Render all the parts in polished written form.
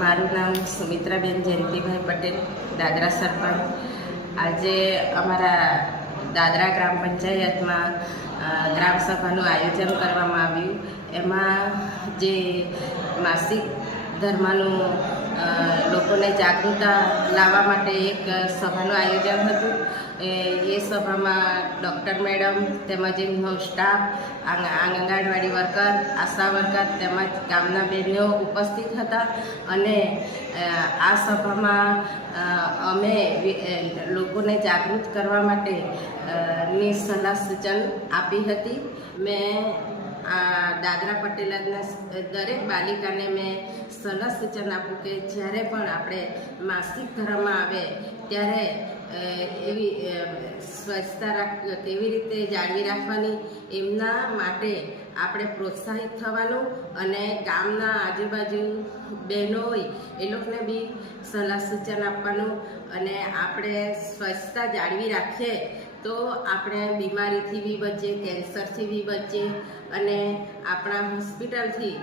મારું નામ સુમિત્રાબેન જયંતિભાઈ પટેલ, દાદરા સરપંચ. આજે અમારા દાદરા ગ્રામ પંચાયતમાં ગ્રામસભાનું આયોજન કરવામાં આવ્યું. એમાં જે માસિક ધર્મનું લોકોને જાગૃતતા લાવવા માટે એક સભાનું આયોજન હતું. એ સભામાં ડૉક્ટર મેડમ તેમજ એમનો સ્ટાફ, આંગણવાડી વર્કર, આશા વર્કર તેમજ ગામના બહેનો ઉપસ્થિત હતા. અને આ સભામાં અમે લોકોને જાગૃત કરવા માટે ની સલાહ સૂચન આપી હતી. મેં દાદરા પટેલના દરેક બાલિકાને મેં સલાહ સૂચન આપું કે જ્યારે પણ આપણે માસિક ધર્મ આવે ત્યારે એવી સ્વચ્છતા કેવી રીતે જાળવી રાખવાની, એમના માટે આપણે પ્રોત્સાહિત થવાનું. અને ગામના આજુબાજુ બહેનો હોય એ લોકોને બી સલાહ સૂચન આપવાનું. અને આપણે સ્વચ્છતા જાળવી રાખીએ તો આપણે બીમારીથી બી બચીએ, કેન્સરથી બી બચીએ. અને આપણા હોસ્પિટલથી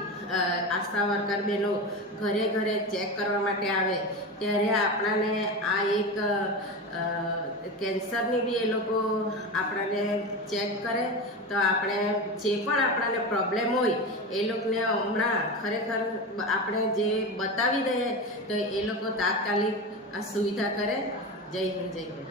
આશા વર્કર બહેનો ઘરે ઘરે ચેક કરવા માટે આવે ત્યારે આપણાને આ એક કેન્સરની બી એ લોકો આપણાને ચેક કરે તો આપણે જે પણ આપણાને પ્રોબ્લેમ હોય એ લોકોને હમણાં ખરેખર આપણે જે બતાવી દઈએ તો એ લોકો તાત્કાલિક આ સુવિધા કરે. જય હિન્દ, જય હિન્દ.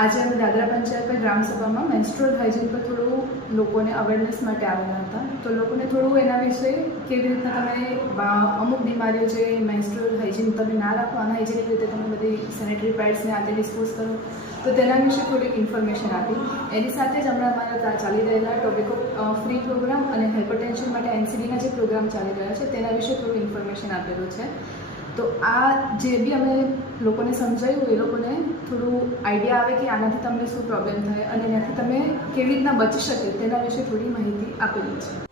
આજે અમે દાદરા પંચાયતના ગ્રામસભામાં મેન્સ્ટ્રુઅલ હાઇજીન પર થોડું લોકોને અવેરનેસ માટે આવેલા હતા. તો લોકોને થોડું એના વિશે કેવી રીતના તમે અમુક બીમારીઓ જે મેન્સ્ટ્રુઅલ હાઇજીન તમે ના રાખો, અનહાઇજીનિક રીતે તમે બધી સેનેટરી પેડ્સને આજે ડિસ્પોઝ કરો, તો તેના વિશે થોડીક ઇન્ફોર્મેશન આપી. એની સાથે જ હમણાં અમારા ચાલી રહેલા ટોબેકો ફ્રી પ્રોગ્રામ અને હાઇપરટેન્શન માટે એનસીડીના જે પ્રોગ્રામ ચાલી રહ્યા છે તેના વિશે થોડું ઇન્ફોર્મેશન આપેલું છે. તો આ જે બી અમે લોકોને સમજાયું એ લોકોને થોડું આઈડિયા આવે કે આનાથી તમને શું પ્રોબ્લેમ થાય અને એનાથી તમે કેવી રીતના બચી શકે તેના વિશે થોડી માહિતી આપેલી છે.